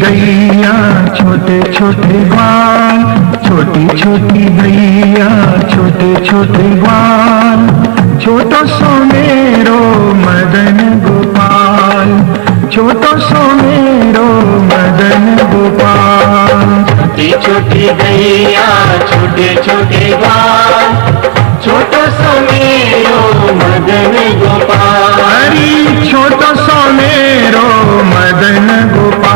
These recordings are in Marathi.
गैया छोटे छोटे बाल, छोटी छोटी गैया छोटे छोटे बाल, छोटो सो मेरो मदन गोपाल, छोटो सो मेरो मदन गोपाल। छोटी छोटी गैया छोटे छोटे बाल, छोटो सो मेरो मदन गोपाल। हरी छोटो सो मेरो मदन गोपाल।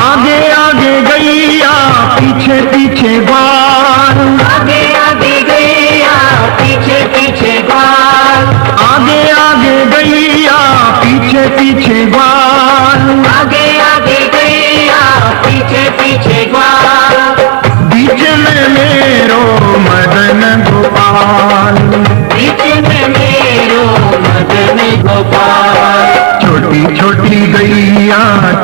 आगे आगे गैया पीछे पीछे बाल, आगे आगे गैया पीछे पीछे बाल, आगे आगे गैया पीछे पीछे बाल, आगे आगे गैया पीछे पीछे बाल। बीच में मेरो मदन गोपाल, बीच में मेरो मदन गोपाल। छोटी छोटी गैया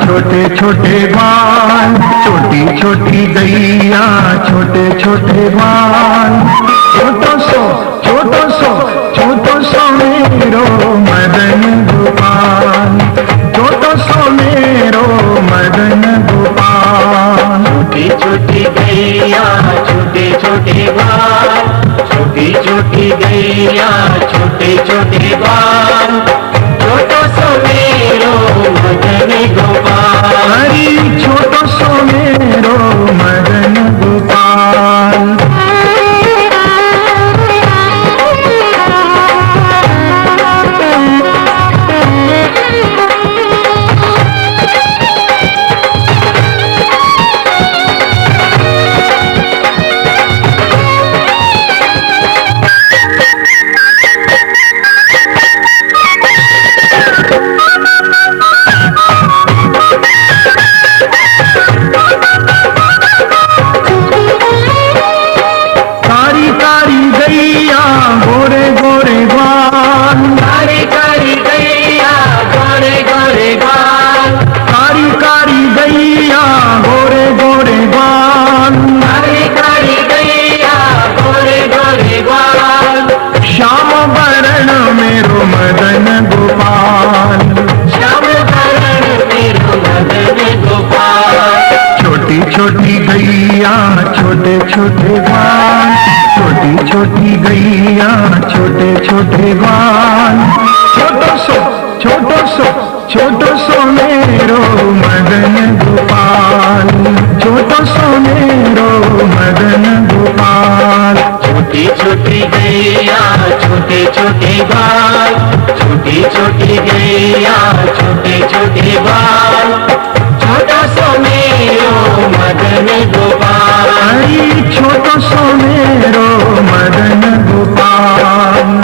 छोटे छोटे बाल, छोटी छोटी गैया छोटे छोटे बाल, छोटो सो छोटो सो छोटो सो मेरो मदन गोपाल, छोटो सो मेरो मदन गोपाल। छोटी छोटी गैया छोटे छोटे बाल, छोटी छोटी गैया छोटे छोटे बाल, छोटो सो मेरो मदन गोपाल। हरी छोटो सो मेरो मदन गोपाल। कारी कारी गैया गोरे गोरे बाल, कारी कारी गैया गोरे गोरे बाल, कारी कारी गैया गोरे गोरे बाल, कारी कारी गैया गोरे गोरे बाल। श्याम वरण मेरो मदन गोपाल, श्याम वरण मेरो मदन गोपाल। छोटी छोटी गैया छोटे छोटे बाल, छोटी छोटी गैया छोटे छोटे बाल, छोटो सो छोटो सो छोटो सो मेरो मदन गोपाल, छोटो सो मेरो मदन गोपाल। छोटी छोटी गैया छोटे छोटे बाल, छोटी छोटी गैया छोटे छोटे बाल, छोटा सो मेरो मदन गोपाल। हरी छोटो सो मेरो मदन गोपाल।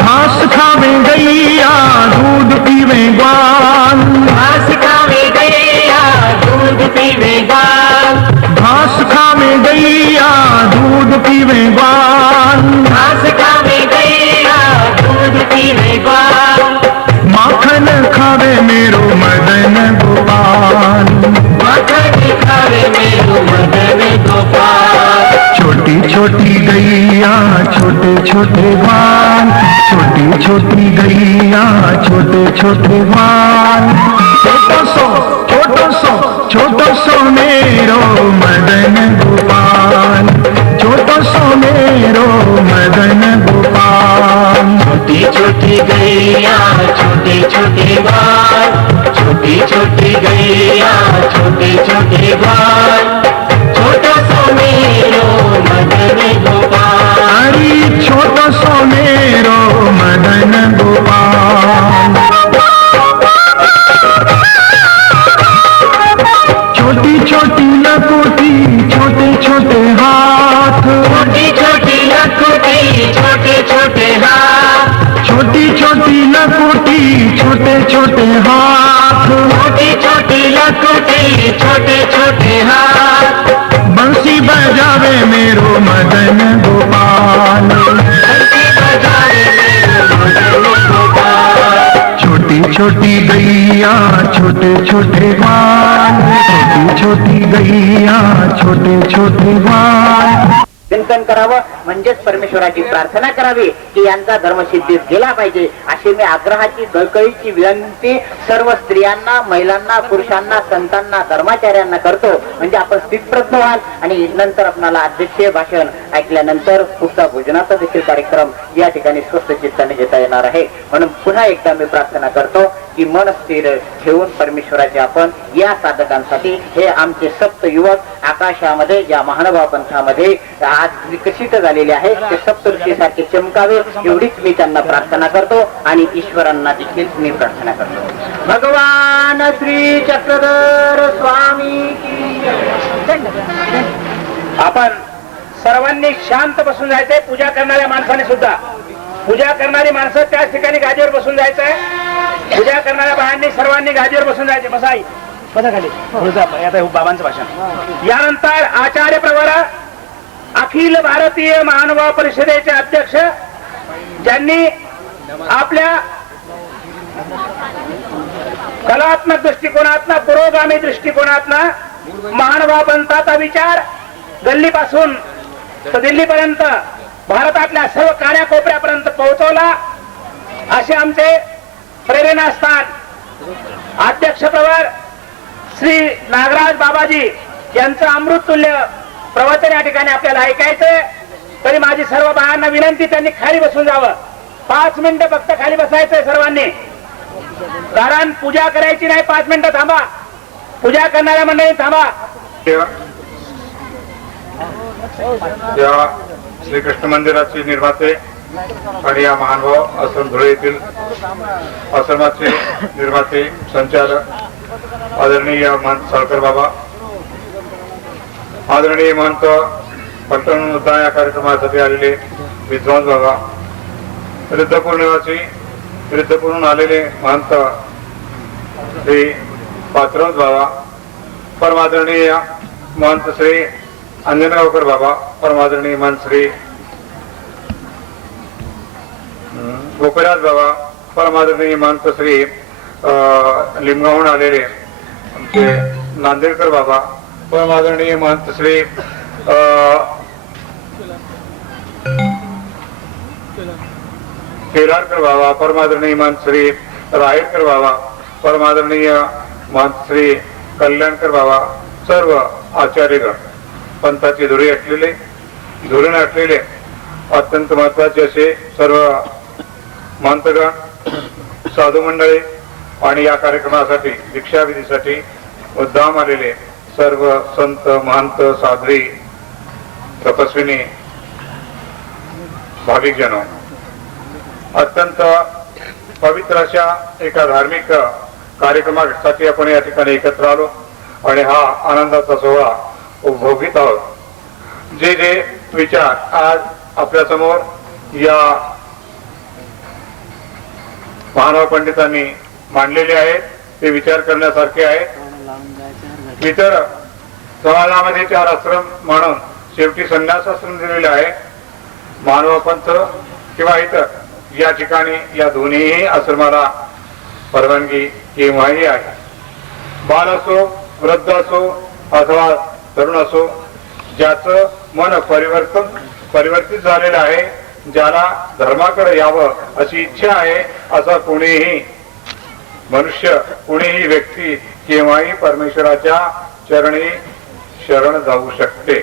घास खावे गैया दूध पीवे ग्वाल, घास खावे गैया दूध पीवे ग्वाल, घास खावे गैया दूध पीवे ग्वाल, घास खावे गैया दूध पीवे ग्वाल। माखन खावे मेरो मदन गोपाल, माखन खावे मेरो मदन गोपाल। छोटी छोटी गैया छोटे छोटे बाल, छोटी छोटी गैया छोटे छोटे बाल, छोटो सो छोटो सो छोटो सो मेरो मदन गोपाल, छोटो सो मेरो मदन गोपाल। छोटी छोटी गैया छोटे छोटे बाल, छोटी छोटी गैया छोटे छोटे बाल, छोटा सो मेरो मदन गोपाल। हरी छोटो सो मेरो मदन गोपाल। छोटी छोटी छोटी लकोटी छोटे छोटे हाथ, छोटी छोटी लखोटी छोटे छोटे हाथ, छोटी छोटी लकोटी छोटे छोटे हाथ, छोटी छोटी लखोटी छोटे छोटे हाथ, बंसी बजावे मेरो मदन गोपाल, बंसी बजावे मेरो मदन गोपाल। छोटी छोटी गैया छोटे छोटे बाल, छोटी छोटी गैया छोटे छोटे बाल। चिंतन करावं म्हणजेच परमेश्वराची प्रार्थना करावी की यांचा धर्मसिद्धीस गेला पाहिजे, अशी मी आग्रहाची कळकळीची विनंती सर्व स्त्रियांना, महिलांना, पुरुषांना, संतांना, धर्माचार्यांना करतो. म्हणजे आपण स्थितप्रज्ञ व्हाल आणि नंतर आपणाला अध्यक्षीय भाषण ऐकल्यानंतर पुढचा भोजनाचा देखील कार्यक्रम या ठिकाणी स्वस्थ चित्ताने घेता येणार आहे. म्हणून पुन्हा एकदा मी प्रार्थना करतो की मन स्थिर ठेवून परमेश्वराचे आपण या साधकांसाठी हे आमचे सप्त युवक आकाशामध्ये या महानुभाव पंथामध्ये आज विकसित झालेले आहेत ते सप्तऋषी सारखे चमकावे एवढीच मी त्यांना प्रार्थना करतो आणि ईश्वरांना देखील मी प्रार्थना करतो. भगवान श्री चक्रधर स्वामी की जय. आपण सर्वांनी शांत बसून जायचंय. पूजा करणाऱ्या माणसाने सुद्धा, पूजा करणारी माणसं त्याच ठिकाणी गादीवर बसून जायचंय. पूजा करणाऱ्या बायांनी सर्वांनी गादीवर बसून जायचे. बसाई बसा खाली. आता बाबांचं भाषण. यानंतर आचार्य प्रवर अखिल भारतीय महानुभाव परिषदेचे अध्यक्ष ज्यांनी आपल्या कलात्मक दृष्टिकोनातनं, पुरोगामी दृष्टिकोनातनं महानुभाव पंथाचा विचार गल्लीपासून तर दिल्लीपर्यंत, भारतातल्या सर्व कान्याकोपऱ्यापर्यंत पोहोचवला, असे आमचे प्रेरणास्थान अध्यक्ष प्रवर श्री नागराज बाबाजी यांचं अमृततुल्य प्रवचन या ठिकाणी आपल्याला ऐकायचंय. तरी माझी सर्व बायांना विनंती, त्यांनी खाली बसून जावं. 5 मिनिटं फक्त खाली बसायचंय सर्वांनी, कारण पूजा करायची नाही. 5 मिनिटं थांबा. पूजा करणाऱ्या मंडळी थांबा. या श्रीकृष्ण मंदिराचे निर्माते आणि या महानुभाव आश्रम धुळे येथील आश्रमाचे निर्माते संचालक आदरणीय महंत साळकर बाबा, आदरणीय महंत पट्टण मुद्दा या कार्यक्रमासाठी आलेले विद्वान बाबा, रिद्धपूर निवासी रिद्धपूरून आलेले महंत श्री पात्रवंत बाबा, परमादरणीय महंत श्री अंजनगावकर बाबा, परमादरणीय महंत श्री गोपीराज बाबा, परमादरणीय महंत श्री लिंगाहून आलेले आमचे नांदेडकर बाबा, परमादरणीय महंत श्री केदारकर बाबा, परमादरणीय महंत श्री रायरकर बाबा, परमादरणीय महंत श्री कल्याणकर बाबा, सर्व आचार्यगण, पंथाची धुरीने असलेले अत्यंत महत्वाचे असे सर्व महंतगण, साधू मंडळी आणि या कार्यक्रमासाठी दीक्षाविधीसाठी मुद्दाम आलेले सर्व संत, महंत, साध्वी, तपस्विनी, भाविक जन, अत्यंत पवित्र अशा एका धार्मिक कार्यक्रमासाठी आपण या ठिकाणी एकत्र आलो आणि हा आनंदाचा सोहळा उपभोगीत आहोत. जे जे विचार आज आपल्या समोर या महानुभाव पंडितांनी मांडलेले आहेत ते विचार करण्यासारखे आहेत. इतर समाजामध्ये 4 आश्रम म्हणून शेवटी संन्यास आश्रम दिलेले आहे. महानुभाव पंथ किंवा इतर या ठिकाणी या दोन्ही आश्रमाला परवानगी केव्हाही आहे. बाल असो, वृद्ध असो अथवा तरुण असो, ज्याचं मन परिवर्तित झालेलं आहे, ज्याला धर्माकडे यावं अशी इच्छा आहे, असा कोणीही मनुष्य, कोणीही व्यक्ती केव्हाही परमेश्वराच्या चरणी शरण जाऊ शकते.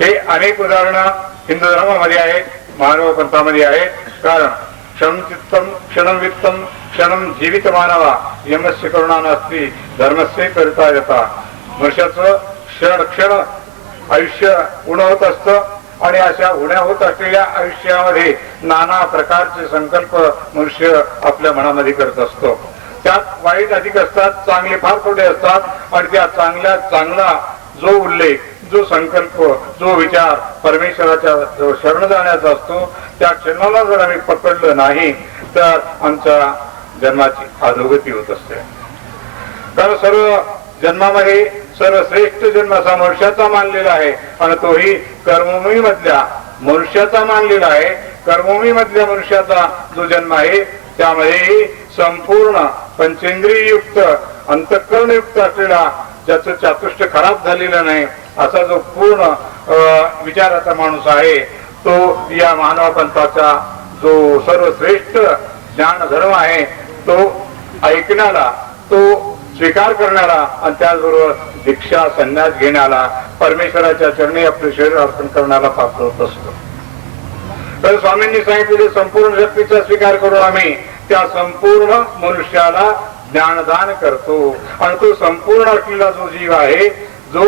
हे अनेक उदाहरणं हिंदू धर्मामध्ये आहेत, महानुभाव पंथामध्ये आहेत. कारण क्षण चित्तम क्षणम वित्तम क्षणम जीवित मानवा यमस्य करुणा नास्ती धर्मस्य करता येता. मनुष्याचं क्षण क्षण आयुष्य उणं होत असतं आणि अशा उण्या होत असलेल्या आयुष्यामध्ये नाना प्रकारचे संकल्प मनुष्य आपल्या मनामध्ये करत असतो. त्यात वाईट अधिक असतात, चांगले फार थोडे असतात. आणि त्या चांगल्या चांगला जो उल्लेख, जो संकल्प, जो विचार परमेश्वराच्या जो शरण जाण्याचा असतो, त्या क्षणाला जर आम्ही पकडलं नाही तर आमच्या जन्माची अधोगती होत असते. कारण सर्व जन्मामध्ये सर्वश्रेष्ठ जन्म असा मनुष्याचा मानलेला आहे आणि तोही कर्मभूमी मधल्या मनुष्याचा मानलेला आहे. कर्मभूमी मधल्या मनुष्याचा जो जन्म आहे त्यामध्ये संपूर्ण पंचेंद्रिययुक्त अंतःकरणयुक्त असलेला, ज्याचं चातुष्ट खराब झालेलं नाही असा जो पूर्ण विचाराचा माणूस आहे, तो या मानवपंथाचा जो सर्वश्रेष्ठ ज्ञान धर्म आहे तो ऐकण्याला, तो स्वीकार करण्याला आणि त्याचबरोबर दीक्षा संन्यास घेण्याला, परमेश्वराच्या चरणी आपले शरीर अर्पण करण्याला पात्र होत असतो. तर स्वामींनी सांगितलेले संपूर्ण शक्तीचा स्वीकार करून आम्ही त्या संपूर्ण मनुष्याला ज्ञानदान करतो. आणि तो संपूर्ण असलेला जो जीव आहे, जो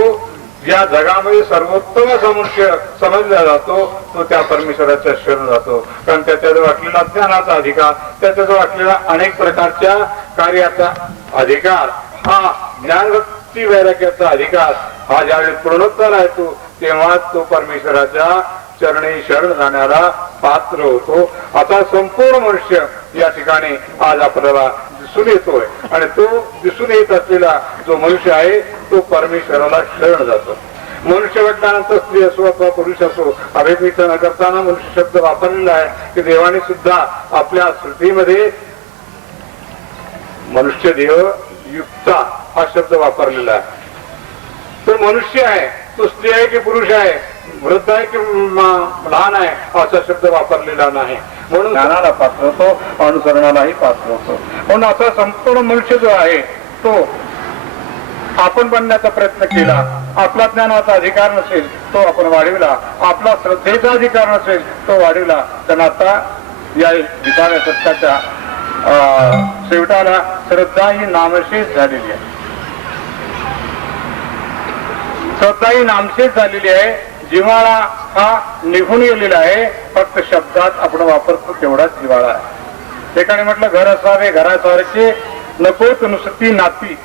या जगामध्ये सर्वोत्तम असा मनुष्य समजला जातो, तो त्या परमेश्वराच्या शरण जातो. कारण त्याच्याजवळ असलेला ज्ञानाचा अधिकार, त्याच्याजवळ असलेला अनेक प्रकारच्या कार्याचा अधिकार, हा ज्ञानभक्ती वैराग्याचा अधिकार, हा ज्यावेळी पूर्णत्वाला येतो तेव्हा तो परमेश्वराच्या चरणी शरण जाण्याला पात्र होतो. आता संपूर्ण मनुष्य या ठिकाणी आज आपल्याला दिसून येतोय. आणि तो दिसून येत असलेला जो मनुष्य आहे तो परमेश्वराला शरण जातो. मनुष्य म्हटल्यानंतर स्त्री असो अथवा पुरुष असो, अभेदीचा न करताना मनुष्य शब्द वापरलेला आहे की देवाने सुद्धा आपल्या सृष्टीमध्ये मनुष्य देह युक्ता हा शब्द वापरलेला आहे. तो मनुष्य आहे, तो स्त्री आहे की पुरुष आहे, वृद्ध आहे की लहान आहे असा शब्द वापरलेला नाही. म्हणून ज्ञानाला पात्र होतो, अनुसरणालाही पात्र होतो. म्हणून असा संपूर्ण मनुष्य जो आहे तो आपण बनण्याचा प्रयत्न केला, आपला ज्ञानाचा अधिकार नसेल तो आपण वाढविला, आपला श्रद्धेचा अधिकार नसेल तो वाढविला, तर आता या 20व्या शतकाच्या शेवटाला श्रद्धा ही नामशेष झालेली आहे. श्रद्धा ही नामशेष झालेली आहे. जिव्हाळा हा निघून गेलेला आहे. फक्त शब्दात आपण वापरतो तेवढाच जिव्हाळा आहे. एकाने म्हटलं घर असावे घरासारखे, नकोत नुसती नाती,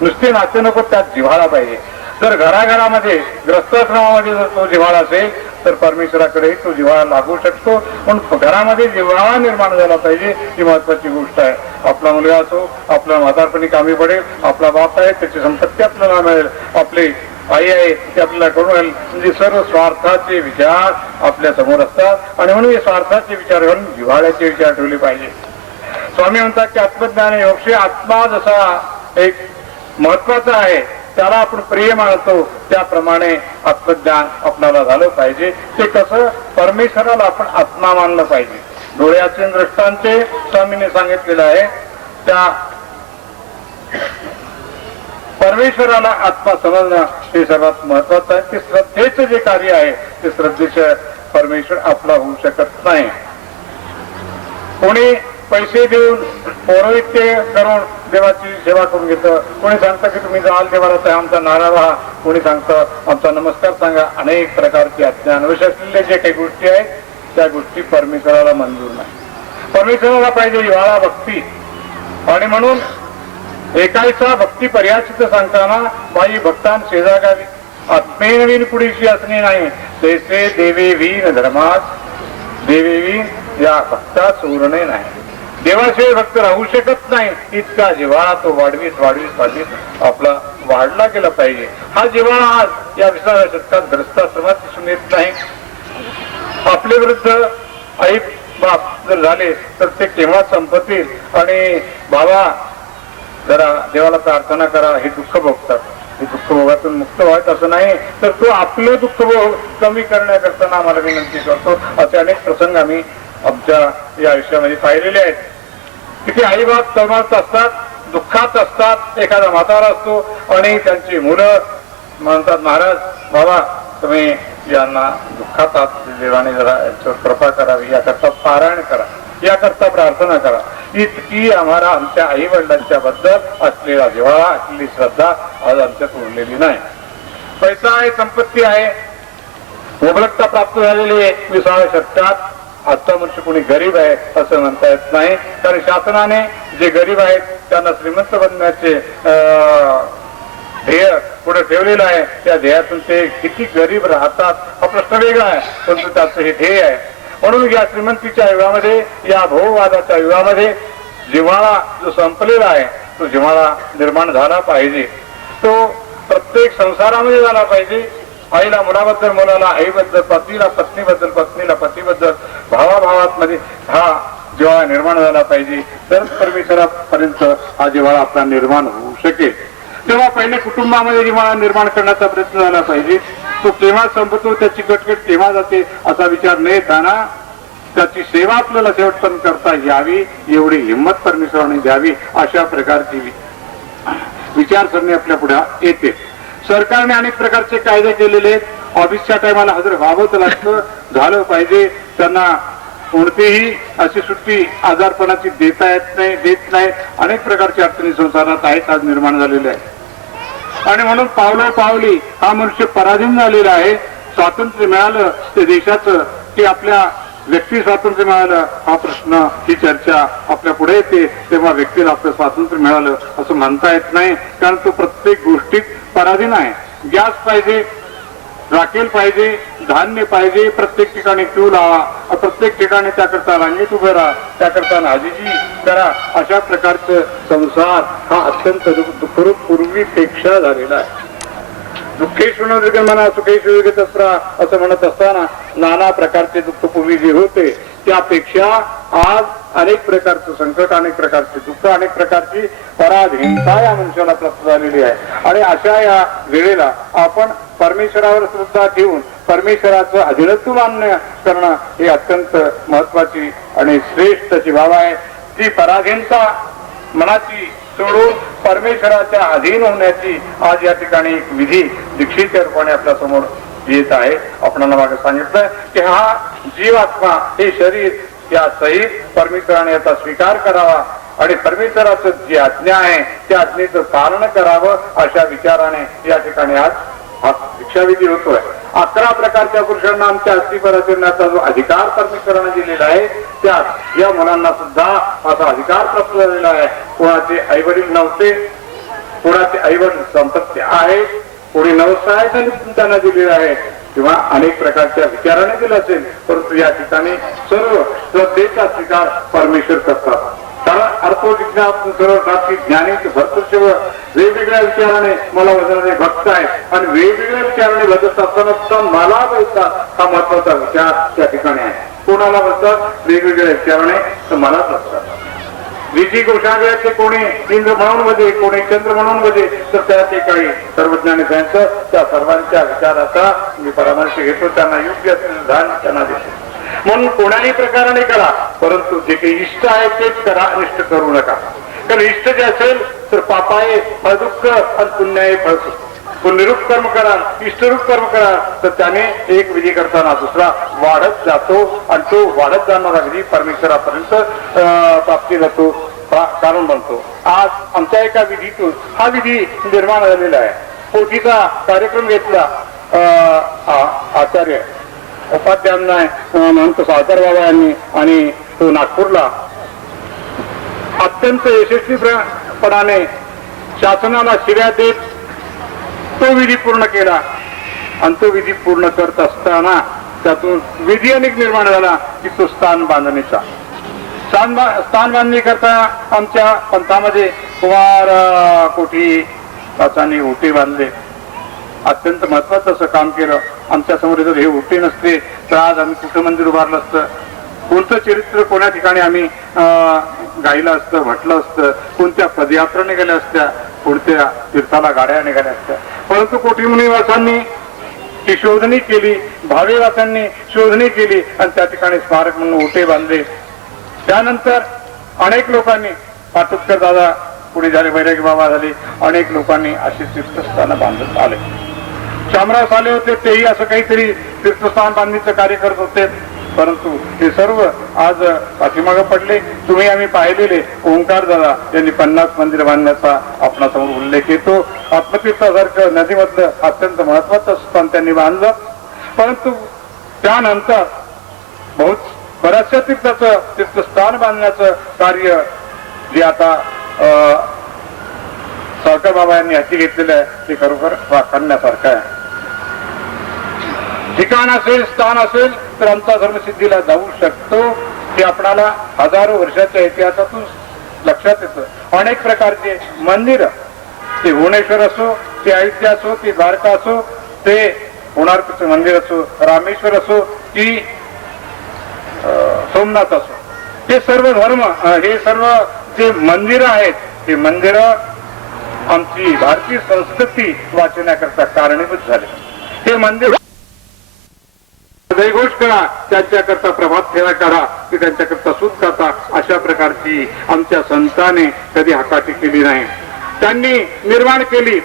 नुसते नाते नको, त्यात जिव्हाळा पाहिजे. जर घराघरामध्ये ग्रस्ताश्रमामध्ये जर तो जिव्हाळा असेल तर परमेश्वराकडे तो जिव्हाळा लागू शकतो. पण घरामध्ये जिव्हाळा निर्माण झाला पाहिजे, ही महत्वाची गोष्ट आहे. आपला मुलगा असो, आपल्या म्हातारपणी कामी पडेल, आपला बाप आहे त्याची संपत्ती आपल्याला मिळेल, आपली आई आहे ते आपल्याला करून मिळेल. म्हणजे सर्व स्वार्थाचे विचार आपल्या समोर असतात आणि म्हणून हे स्वार्थाचे विचार घेऊन जिव्हाळ्याचे विचार ठेवले पाहिजे. स्वामी म्हणतात की आत्मज्ञान योगशी आत्मा जसा एक महत्वाचा आहे त्याला आपण प्रिय मानतो, त्याप्रमाणे आत्मज्ञान आपल्याला झालं पाहिजे. ते कसं? परमेश्वराला आपण आत्मा मानलं पाहिजे. डोळ्याचे दृष्टांचे स्वामीने सांगितलेलं आहे, त्या परमेश्वराला आत्मा समजणं हे सर्वात महत्वाचं आहे. ते श्रद्धेचं जे कार्य आहे ते श्रद्धेचं परमेश्वर आपला होऊ शकत नाही. कोणी पैसे देऊन पौरोहित्य करून देवाची सेवा करून घेतं, कोणी सांगतं की तुम्ही जाल देवाला आमचा नारळ राहा, कोणी सांगतं आमचा नमस्कार सांगा. अनेक प्रकारचे अज्ञानवश असलेले जे काही गोष्टी आहेत त्या गोष्टी परमेश्वराला मंजूर नाही. परमेश्वराला पाहिजे जिव्हाळा भक्ती. आणि म्हणून एकायचा भक्ती पर्याचित सांगताना बाई भक्तान शेजागावी आत्मेन विन पुढीशी असणे नाही, तैसे देवे वीन धर्मात देवे वीन या भक्तात उरणे नाही. देवाशिवाय भक्त राहू शकत नाही. इतका जिव्हाळा तो वाढवीत वाढवीत वाढवीत आपला वाढला गेला पाहिजे. हा जिव्हाळा आज या 20व्या शतकात ग्रस्ताश्रमात दिसून येत नाही. आपले विरुद्ध आई बाप जर झाले तर ते केव्हा संपतील. आणि बाबा जरा देवाला प्रार्थना करा, हे दुःख भोगतात, हे दुःख भोगातून मुक्त व्हायचं असं नाही, तर तो आपलं दुःख भोग कमी करण्याकरता आम्हाला विनंती करतो. असे अनेक प्रसंग आम्ही आमच्या या आयुष्यामध्ये पाहिलेले आहेत. किती आई बाप तळमळत असतात, दुःखात असतात. एखादा म्हातारा असतो आणि त्यांची मुलं म्हणतात महाराज बाबा तुम्ही यांना दुःखात आहात, देवाने जरा यांच्यावर कृपा करावी, याकरता पारायण करा, याकरता प्रार्थना करा. इतकी आम्हाला आमच्या आई वडिलांच्या बद्दल असलेला जिव्हाळा, असलेली श्रद्धा आज आमच्यात उरलेली नाही. पैसा आहे, संपत्ती आहे, मुबलकता प्राप्त झालेली आहे 20व्या शतकात. आजचा मनुष्य कोणी गरीब आहे असं म्हणता येत नाही. कारण शासनाने जे गरीब आहेत त्यांना श्रीमंत बनण्याचे ध्येय पुढे ठेवलेलं आहे. त्या ध्येयातून ते किती गरीब राहतात हा प्रश्न वेगळा आहे, परंतु त्याचं हे ध्येय आहे. म्हणून या श्रीमंतीच्या युगामध्ये, या भोवादाच्या युगामध्ये जिव्हाळा जो संपलेला आहे तो जिव्हाळा निर्माण झाला पाहिजे. तो प्रत्येक संसारामध्ये झाला पाहिजे. आईला मुलाबद्दल, मुलाला आईबद्दल, पत्नीला पत्नीबद्दल, पत्नीला पतीबद्दल, भावाभावात मध्ये हा जिव्हाळा निर्माण झाला पाहिजे. तर परमेश्वरापर्यंत हा जिव्हाळा आपला निर्माण होऊ शकेल. तेव्हा पहिले कुटुंबामध्ये जिव्हाळा निर्माण करण्याचा प्रयत्न झाला पाहिजे. तो केव्हा संपतो, त्याची कटकट केव्हा जाते असा विचार न येताना त्याची सेवा आपल्याला शेवटपर्यंत करता यावी एवढी हिंमत परमेश्वराने द्यावी. अशा प्रकारची विचारसरणी आपल्या पुढे येते. सरकारने अनेक प्रकारचे कायदे केलेले आहेत. ऑफिसच्या टायमाला हजर व्हावंच लागतं, झालं पाहिजे. त्यांना कोणतीही अशी सुट्टी आजारपणाची देत नाही. अनेक प्रकारच्या अडचणी संसारात आहेत, आज निर्माण झालेल्या आहेत. आणि म्हणून पावली हा मनुष्य पराधीन झालेला आहे. स्वातंत्र्य मिळालं ते देशाचं की आपल्या व्यक्ती स्वातंत्र्य मिळालं हा प्रश्न, ही चर्चा आपल्या पुढे येते. तेव्हा व्यक्तीला आपलं स्वातंत्र्य मिळालं असं म्हणता येत नाही, कारण तो प्रत्येक गोष्टीत पराधीन आहे. गॅस पाहिजे, राखेल पाहिजे, धान्य पाहिजे, प्रत्येक ठिकाणी क्यू लावा, प्रत्येक ठिकाणी त्याकरता रांगेत उभे राहा, त्याकरता नाजीजी करा. अशा प्रकारचं संसार हा अत्यंत दुःखरूप पूर्वीपेक्षा झालेला आहे. दुःखेशु म्हणा सुखेशु तस्रा असं म्हणत असताना नाना प्रकारचे दुःख पूर्वी जे होते त्यापेक्षा आज अनेक प्रकारचं संकट, अनेक प्रकारचे दुःख, अनेक प्रकारची पराधीनता या मनुष्याला प्राप्त झालेली आहे. आणि अशा या वेळेला आपण परमेश्वरावर श्रद्धा ठेवून परमेश्वराचं अधीनत्व मान्य करणं ही अत्यंत महत्वाची आणि श्रेष्ठ अशी बाब आहे. जी पराधीनता मनाची सोडून परमेश्वराच्या अधीन होण्याची आज या ठिकाणी एक विधी दीक्षेच्या रूपाने आपल्या समोर येत आहे. आपणाला मागे सांगितलं की हा जीवात्मा, हे शरीर या सहित परमेश्वराने याचा स्वीकार करावा आणि परमेश्वराचं जी आज्ञा आहे त्या आज्ञेचं पालन करावं अशा विचाराने या ठिकाणी आज हा दीक्षाविधी होतोय. 11 प्रकारच्या पुरुषांना आमच्या अस्तित्व रचण्याचा जो अधिकार परमेश्वराने दिलेला आहे त्यात या मुलांना सुद्धा असा अधिकार प्राप्त झालेला आहे. कोणाचे आई वडील नव्हते, कोणाचे आई वडील संपत्ती आहे, कोणी नवसाय त्यांना दिलेला आहे किंवा अनेक प्रकारच्या विचाराने दिला असेल, परंतु या ठिकाणी सर्व श्रद्धेचा स्वीकार परमेश्वर करतात. कारण अर्थोजिज्ञान सर्व ज्ञानीच भरपूर वेगवेगळ्या विचाराने मला वजनाने भक्त आहे आणि वेगवेगळ्या विचाराने भजत असताना मला बोलतात हा महत्वाचा विचार त्या ठिकाणी आहे. कोणाला बोलतात वेगवेगळ्या विचाराने तर मलाच असतात. ऋषी गोषागळ्याचे कोणी इंद्र म्हणून मध्ये, कोणी चंद्र म्हणून मध्ये, तर त्या ठिकाणी सर्वज्ञानी त्यांचं त्या सर्वांच्या विचाराचा मी परामर्श घेतो, त्यांना योग्य धान त्यांना देतो. म्हणून कोणाही प्रकाराने करा, परंतु जे काही इष्ट आहे तेच करा, अनिष्ट करू नका. कारण इष्ट जे असेल तर पापाये फळ दुःख आणि पुण्याये फळ सुख. पुण्यरूप कर्म करा, इष्टरूप कर्म करा, तर त्याने एक विधी करताना दुसरा वाढत जातो आणि तो वाढत जाणारा विधी परमेश्वरापर्यंत प्राप्ती जातो, कारण बनतो. आज आमच्या एका विधीतून हा विधी निर्माण झालेला आहे. पोथीचा कार्यक्रम घेतला आचार्य उपाध्यायांना महंत सावकार बाबा यांनी आणि तो नागपूरला अत्यंत यशस्वीपणाने शासनाला शिव्या देत तो विधी पूर्ण केला. आणि तो विधी पूर्ण करत असताना त्यातून विधी अनेक निर्माण झाला की तो स्थान बांधणीचा. स्थान बांधणी करता आमच्या पंथामध्ये कुमार कोठी वाचांनी ओटी बांधले. अत्यंत महत्वाचं असं काम केलं. आमच्या समोर जर हे ओटी नसते तर आज आम्ही कुठं मंदिर उभारलं असतं, कोणतं चरित्र कोण्या ठिकाणी आम्ही गायलं असतं, म्हटलं असतं, कोणत्या पदयात्रा निघाल्या असत्या, कोणत्या तीर्थाला गाड्या निघाल्या असत्या. परंतु कोठीमुनिवासांनी ती शोधणी केली, भावेवासांनी शोधणी केली आणि त्या ठिकाणी स्मारक म्हणून ओटे बांधले. त्यानंतर अनेक लोकांनी, पाटुतकर दादा पुढे झाले, वैरागी बाबा झाले, अनेक लोकांनी अशी तीर्थस्थानं बांधत आले. शामराव साले होते, तेही असं काहीतरी तीर्थस्थान बांधणीचं कार्य करत होते. परंतु हे सर्व आज पाठीमागं पडले. तुम्ही आम्ही पाहिलेले ओंकार दादा यांनी 50 मंदिर बांधण्याचा आपणासमोर उल्लेख येतो. आत्मतीर्थासारखं नदीमधलं अत्यंत महत्वाचं स्थान त्यांनी बांधलं. परंतु त्यानंतर बहुत बऱ्याचशा तीर्थाचं तीर्थस्थान बांधण्याचं कार्य जे आता सावकार बाबा यांनी हाती घेतलेलं आहे ते खरोखर वाखाणण्यासारखं आहे. ठिकाण असेल, स्थान असेल तर आमचा धर्मसिद्धीला जाऊ शकतो हे आपणाला हजारो वर्षाच्या इतिहासातून लक्षात येतं. अनेक प्रकारचे मंदिर, ते भुवनेश्वर असो, ते अयोध्या असो, ते द्वारका असो, ते कोणार्कचं मंदिर असो, रामेश्वर असो की सोमनाथ असो, हे सर्व धर्म, हे सर्व जे मंदिर आहेत, हे मंदिर आमची भारतीय संस्कृती वाचण्याकरता कारणीभूत झाले. हे मंदिर जयघोष करा, त्यांच्याकरता प्रभात फेरा करा, की त्यांच्याकरता सूत करता, अशा प्रकारची आमच्या संतांनी कधी हाकाटी केली नाही. त्यांनी निर्माण केली.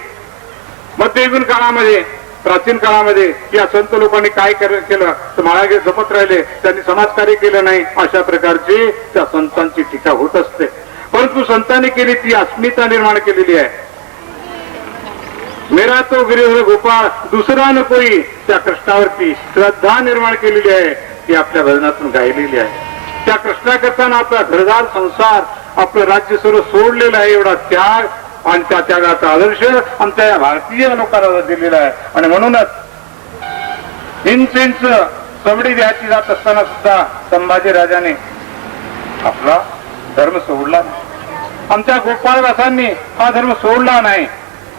मध्ययुगीन काळामध्ये, प्राचीन काळामध्ये या संत लोकांनी काय केलं तर माळागे जपत राहिले, त्यांनी समाजकार्य केलं नाही. अशा प्रकारची त्या संतांची टीका होत असते. परंतु संतांनी केली ती अस्मिता निर्माण केलेली आहे. मेरा तो गिरिधर गोपाळ दुसरा न कोई, त्या कृष्णावरती श्रद्धा निर्माण केलेली आहे, ती आपल्या भजनातून गायलेली आहे. त्या कृष्णा करताना आपला घरदार संसार, आपलं राज्य सर्व सोडलेलं आहे. एवढा त्याग आणि त्या त्यागाचा आदर्श आमच्या या भारतीय लोकांना दिलेला आहे. आणि म्हणूनच इंच चमडी द्यायची जात असताना सुद्धा संभाजी राजाने आपला धर्म सोडला नाही. आमच्या गोपाळदासांनी हा धर्म सोडला नाही.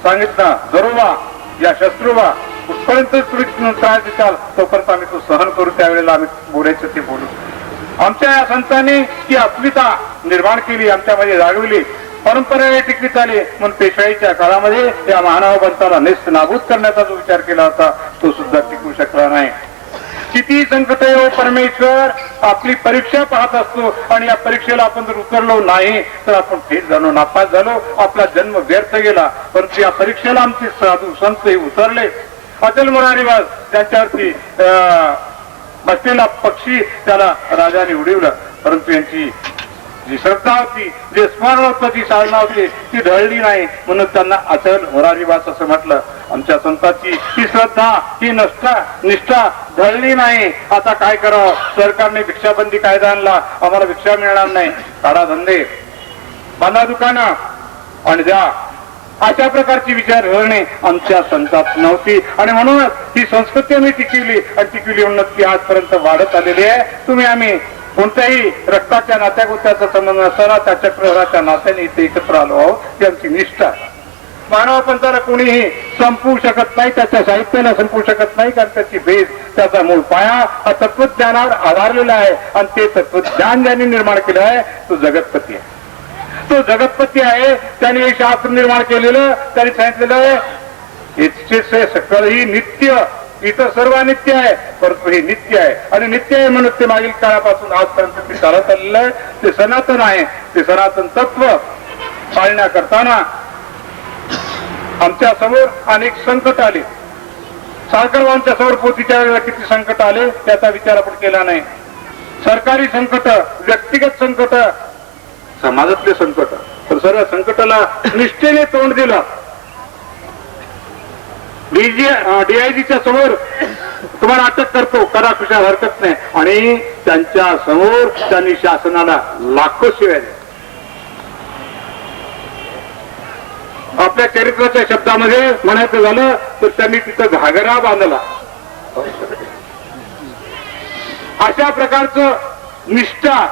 सांगितलं, जरोबा या शत्रूबा कुठपर्यंत तुम्ही त्रास देताल तोपर्यंत आम्ही तो सहन करू, त्यावेळेला आम्ही बोलायचं ते बोलू. आमच्या या संतांनी ती अस्मिता निर्माण केली, आमच्यामध्ये जागविली, परंपरा टिकवीत आली. म्हणून पेशवाईच्या काळामध्ये या मानवपंथाला नेस्त नाबूद करण्याचा जो विचार केला होता तो सुद्धा टिकू शकला नाही. किती संकट हो परमेश्वर, आपली परीक्षा पाहत असतो आणि या परीक्षेला आपण जर उतरलो नाही तर आपण फेल झालो, नापास झालो, आपला जन्म व्यर्थ गेला. परंतु या परीक्षेला आमचे साधू संत हे उतरले. अचल मुरारीबाज त्यांच्यावरती बसलेला पक्षी त्याला राजाने उडवलं, परंतु यांची जी श्रद्धा होती, जे स्मरण होतं, जी साधना होती ती ढळली नाही. म्हणून त्यांना अचल मुरारीबाज असं म्हटलं. आमच्या संतांची ही श्रद्धा, ही निष्ठा ढळली नाही. आता काय करावं, सरकारने भिक्षाबंदी कायदा आणला, आम्हाला भिक्षा मिळणार नाही, काढा धंदे, बांधा दुकानं आणि द्या, अशा प्रकारची विचारसरणी आमच्या संतात नव्हती. आणि म्हणूनच ही संस्कृती आम्ही टिकवली आणि टिकवली म्हणून ती आजपर्यंत वाढत आलेली आहे. तुम्ही आम्ही कोणत्याही रक्ताच्या नात्यागोत्याचा संबंध नसताना त्या चक्रधराच्या नात्याने इथे एकत्र आलो आहोत, ही आमची निष्ठा. मानवपंथाला कोणीही संपवू शकत नाही, त्याच्या साहित्याला संपवू शकत नाही, कारण त्याची बेस, त्याचा मूळ पाया हा तत्वज्ञानावर आधारलेला आहे. आणि ते तत्वज्ञान ज्यांनी निर्माण केलं आहे तो जगतपती आहे. तो जगतपती आहे, त्याने हे शास्त्र निर्माण केलेलं. त्यांनी सांगितलेलं आहे इच्छे सकल ही नित्य, इथं सर्व अनित्य आहे परंतु हे नित्य आहे. आणि नित्य आहे म्हणून ते मागील काळापासून आजपर्यंत ते चालत आलेलं आहे. ते सनातन आहे. ते सनातन तत्व पाळण्याकरताना आमच्या समोर अनेक संकट आले. सावकारबाबांच्या समोर पोथीच्या वेळेला किती संकट आले त्याचा विचार आपण केला नाही. सरकारी संकट, व्यक्तिगत संकट, समाजातले संकट, तर सर्व संकटाला निष्ठेने तोंड दिलं. डीआयजीच्या समोर तुम्हाला अटक करतो, करा, खुशाल, हरकत नाही. आणि त्यांच्या समोर त्यांनी शासनाला लाखो शिव्या दिल्या. आपल्या चरित्राच्या शब्दामध्ये म्हणायचं झालं तर त्यांनी तिथं घागरा बांधला. अशा प्रकारचं निष्ठा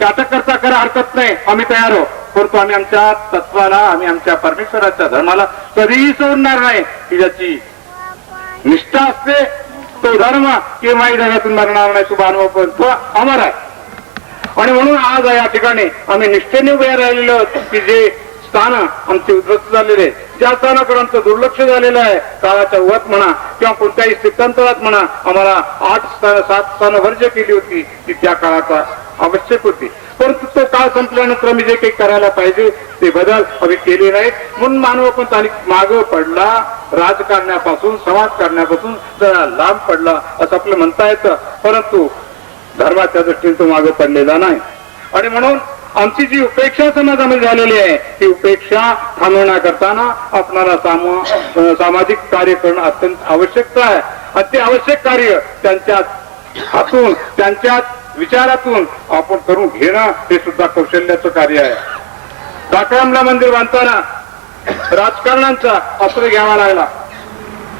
अटक करता करा, हरकत नाही, आम्ही तयार आहोत, परंतु आम्ही आमच्या तत्वाला, आम्ही आमच्या परमेश्वराच्या धर्माला कधीही सोडणार नाही. की ज्याची निष्ठा असते तो धर्म केव्हाही जगातून मरणार नाही, तो मानवपंथ अमर आहे. आणि म्हणून आज या ठिकाणी आम्ही निष्ठेने उभे राहिलेलो की जे स्थान आमचे उद्ध्वस्त झालेले, ज्या स्थानाकडे आमचं दुर्लक्ष झालेलं आहे, काळाच्या ओघात म्हणा किंवा कोणत्याही स्थित्यंतरात म्हणा, आम्हाला 8 स्थानं 7 स्थानं वर्ज केली होती, ती त्या काळाचा आवश्यक होती. परंतु तो काळ संपल्यानंतर आम्ही जे काही करायला पाहिजे ते बदल आम्ही केले नाहीत. म्हणून मानवपंथ आणि मागं पडला, राजकारणापासून, समाज करण्यापासून जरा लांब पडला असं आपलं म्हणता येतं. परंतु धर्माच्या दृष्टीने तो मागं पडलेला नाही. आणि म्हणून आमची जी उपेक्षा समाजामध्ये झालेली आहे ती उपेक्षा थांबवण्याकरताना आपणाला सामाजिक कार्य करणं अत्यंत आवश्यकता आहे. आणि ते आवश्यक कार्य त्यांच्या हातून, त्यांच्या विचारातून आपण करून घेणं हे सुद्धा कौशल्याचं कार्य आहे. डाकरामला मंदिर बांधताना राजकारण्यांचा आश्रय घ्यावा लागला.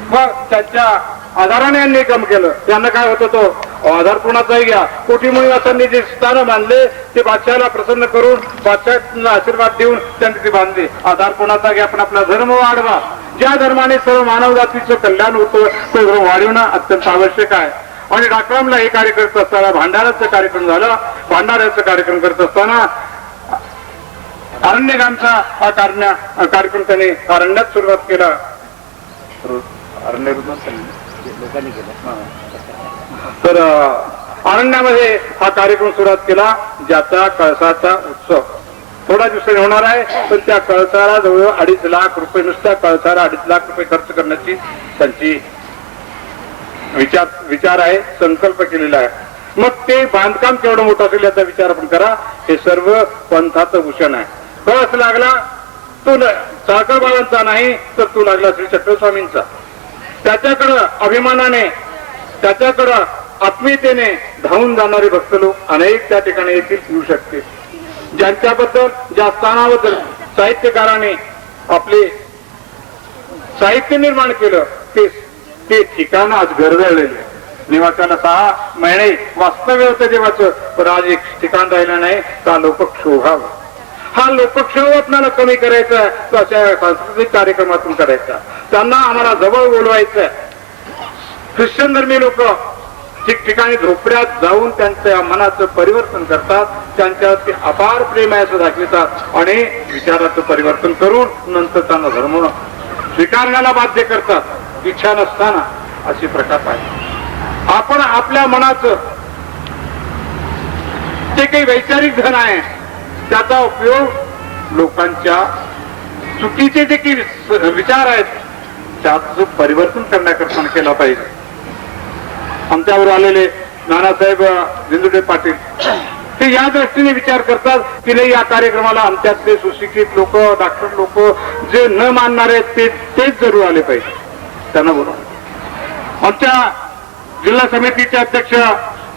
मग त्यांच्या आधाराने यांनी काम केलं. त्यांना काय होतं तो आधार कोणाचाही घ्या. कोठी मुनिवासांनी जे स्थान बांधले ते बादशाहाला प्रसन्न करून बादशाहाला आशीर्वाद देऊन त्यांनी ते बांधले. आधार कोणाचा घ्या पण आपला धर्म वाढवा. ज्या धर्माने सर्व मानव जातीचं कल्याण होतं ते धर्म वाढवणं अत्यंत आवश्यक आहे. आणि डाकरामला हे कार्य करत असताना भांडाराचा कार्यक्रम झाला. भांडाऱ्याचा कार्यक्रम करत असताना अरण्यगामचा हा कार्यक्रम त्याने अरण्यात सुरुवात केला. तर अरण्यामध्ये हा कार्यक्रम सुरुवात केला. ज्याचा कळसाचा उत्सव थोडा दिवसांनी होणार आहे. पण त्या कळसाला जवळ 2.5 लाख रुपये, नुसत्या कळसाला 2.5 लाख रुपये खर्च करण्याची त्यांची विचार आहे, संकल्प केलेला आहे. मग ते बांधकाम केवढं मोठं असेल याचा विचार आपण करा. हे सर्व पंथाचं भूषण आहे. कळस लागला तो साखरबाबांचा नाही तर तो लागला श्री चक्रस्वामींचा. त्याच्याकडं अभिमानाने, त्याच्याकडं आत्मीयतेने धावून जाणारे भक्त लोक अनेक त्या ठिकाणी येतील, येऊ शकतील. ज्यांच्याबद्दल, ज्या स्थानाबद्दल साहित्यकाराने आपले साहित्य निर्माण केलं ते ठिकाण आज गरजलेले. निवासाला 6 महिने वास्तव्य होतं देवाचं, पण आज एक ठिकाण राहिलं नाही. का लोकक्षोभ. हा लोकक्षोभ आपल्याला कमी करायचा तो अशा सांस्कृतिक कार्यक्रमातून करायचा. त्यांना आम्हाला जवळ बोलवायचं. ख्रिश्चन धर्मीय लोक ठिकठिकाणी झोपड्यात जाऊन त्यांच्या मनाचं परिवर्तन करतात. त्यांच्यावरती अपार प्रेम आहे असं दाखवितात आणि विचाराचं परिवर्तन करून नंतर त्यांना धर्म स्वीकारण्याला बाध्य करतात. इच्छा नसताना अशी प्रकार आहे. आपण आपल्या मनाचं जे काही वैचारिक धन आहे त्याचा उपयोग लोकांच्या चुकीचे जे काही विचार आहेत त्याचं परिवर्तन करण्याकरता केला पाहिजे. आमच्यावर आलेले नानासाहेब जिंजुडे पाटील ते या दृष्टीने विचार करतात की नाही, या कार्यक्रमाला आमच्यातले सुशिक्षित लोक, डॉक्टर लोक जे न मानणार आहेत तेच जरूर आले पाहिजे. त्यांना बोलवा. आमच्या जिल्हा समितीचे अध्यक्ष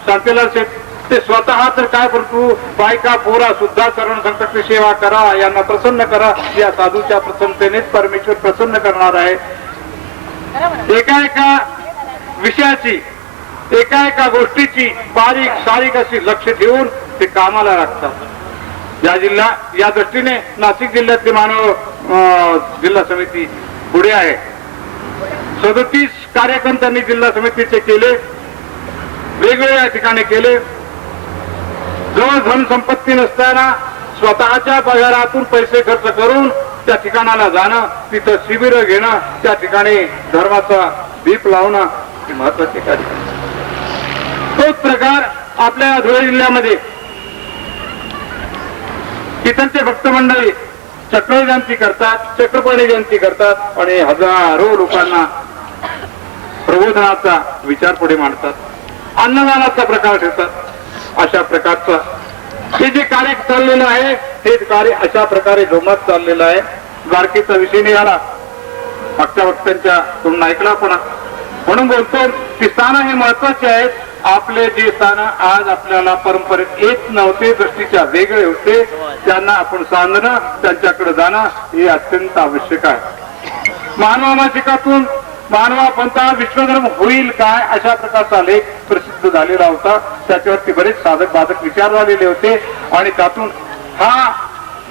शांतीलाल शेठ ते स्वतः तर काय, परंतु बायका पोरा सुद्धा चरण संकट सेवा करा, यांना प्रसन्न करा. या साधूच्या प्रसन्नतेनेच परमेश्वर प्रसन्न करणार आहे. एका विषयाची, एका गोष्टीची बारीक सारीक अशी लक्ष ठेवून ते कामाला लागतात. या दृष्टीने नाशिक जिल्ह्यातले मानव जिल्हा समिती पुढे आहे. 37 कार्यक्रम त्यांनी जिल्हा समितीचे केले, वेगवेगळ्या ठिकाणी केले. जवळ धनसंपत्ती नसताना स्वतःच्या पगारातून पैसे खर्च करून त्या ठिकाणाला जाणं, तिथं शिबिर घेणं, त्या ठिकाणी धर्माचा दीप लावणं ही महत्वाची कार्य. तोच प्रकार आपल्या धुळे जिल्ह्यामध्ये इथलचे भक्त मंडळी चक्र जयंती करतात, चक्रपाणी जयंती करतात आणि हजारो लोकांना प्रबोधनाचा विचार पुढे मांडतात. अन्नदानाचा प्रकार ठेवतात. अशा प्रकारचं हे जे कार्य चाललेलं आहे हे कार्य अशा प्रकारे जोमात चाललेलं आहे. द्वारकेचा विषय निघाला, मागच्या वक्त्यांच्या तोंडून ऐकला पण, म्हणून बोलतो की स्थान हे महत्वाचे आहेत. आपले जे स्थान आज आपल्याला परंपरेत येत नव्हते, दृष्टीच्या वेगळे होते, त्यांना आपण सांगणं, त्यांच्याकडे जाणं हे अत्यंत आवश्यक आहे. मानवामासिकातून मानवा पंथा विश्वधर्म होईल काय अशा प्रकारचा लेख प्रसिद्ध झालेला होता. त्याच्यावरती बरेच साधक बाधक विचार झालेले होते आणि त्यातून हा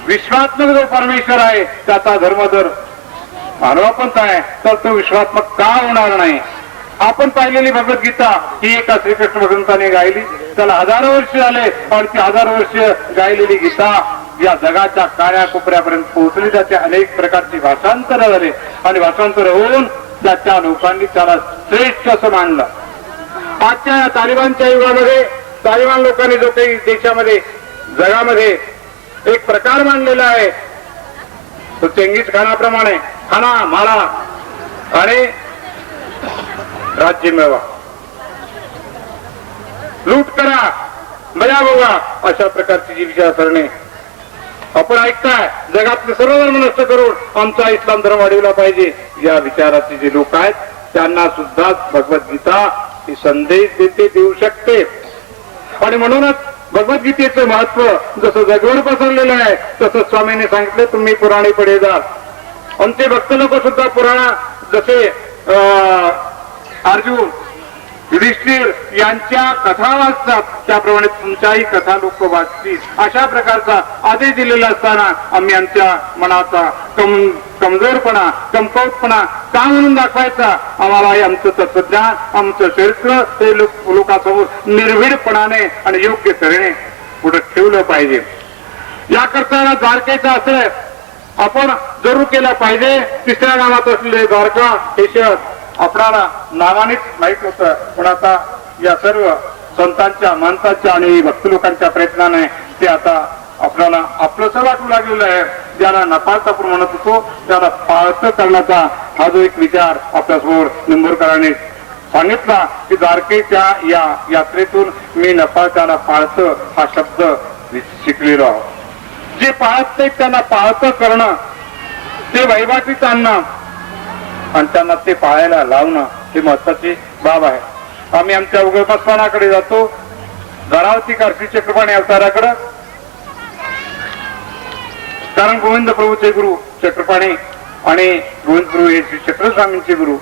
विश्वात्मक जो परमेश्वर आहे त्याचा धर्म जर मानवापंथ आहे तर तो विश्वात्मक का होणार नाही. आपण पाहिलेली भगवद्गीता ही एका श्रीकृष्ण भगवंताने गायली. त्याला हजारो वर्ष झाले आणि ती हजारो वर्ष गायलेली गीता या जगाच्या काळ्या कोपऱ्यापर्यंत पोहोचली. त्याचे अनेक प्रकारची भाषांतर झाले आणि भाषांतर होऊन त्याच्या लोकांनी त्याला श्रेष्ठ असं मानलं. आजच्या या तालिबानच्या युगामध्ये तालिबान लोकांनी जो काही देशामध्ये जगामध्ये एक प्रकार मांडलेला आहे तो चेंगीज खानाप्रमाणे खाना मारा आणि राज्य मिळवा, लूट करा, मजा बघा, अशा प्रकारची जी विचारसरणी आपण ऐकताय. जगातले सर्व धर्म नष्ट करून आमचा इस्लाम धर्म वाढवला पाहिजे या विचाराचे जे लोक आहेत त्यांना सुद्धा भगवद्गीता ही संदेश देऊ शकते. आणि म्हणूनच भगवद्गीतेचं महत्व जसं जगभर पसरलेलं आहे तसं स्वामींनी सांगितलं तुम्ही पुराणी पुढे जाल. आणि ते भक्त लोक सुद्धा पुराण जसे अर्जुन युधिष्ठिर यांच्या कथा वाचतात त्याप्रमाणे तुमच्याही कथा लोक वाचतील. अशा प्रकारचा आदेश दिलेला असताना आम्ही आमच्या मनाचा कमजोरपणा कमकुवतपणा का म्हणून दाखवायचा. आम्हाला हे आमचं तत्वज्ञान आमचं चरित्र ते लोकांसमोर निर्भीडपणाने आणि योग्य तऱ्हेने पुढे ठेवलं पाहिजे. याकरता द्वारकेचं आश्रय आपण जरूर केला पाहिजे. तिसऱ्या नावात असलेले द्वारका हे शहर आपणाला नावानेच माहीत होतं, पण आता या सर्व संतांच्या माणसांच्या आणि भक्त लोकांच्या प्रयत्नाने ते आता आपल्याला आपलंसं वाटू लागलेलं आहे. ज्याला नपाळता आपण म्हणत होतो त्याला पाळतं करण्याचा हा जो एक विचार आपल्यासमोर निंबूरकरांनी सांगितला की द्वारकेच्या या यात्रेतून मी नपाळताला पाळतं हा शब्द शिकलेलो आहोत. जे पाळत नाही त्यांना पाळतं करणं ते वैवाटीत आणणं आणि त्यांना ते पाळायला लावणं ही महत्वाची बाब आहे. आम्ही आमच्या उगमस्थानाकडे जातो धरावती कारशी चक्रपाणी अवताराकडे, कारण गोविंद प्रभूचे गुरु चक्रपाणी आणि गोविंद प्रभू हे श्री चक्रस्वामींचे गुरु.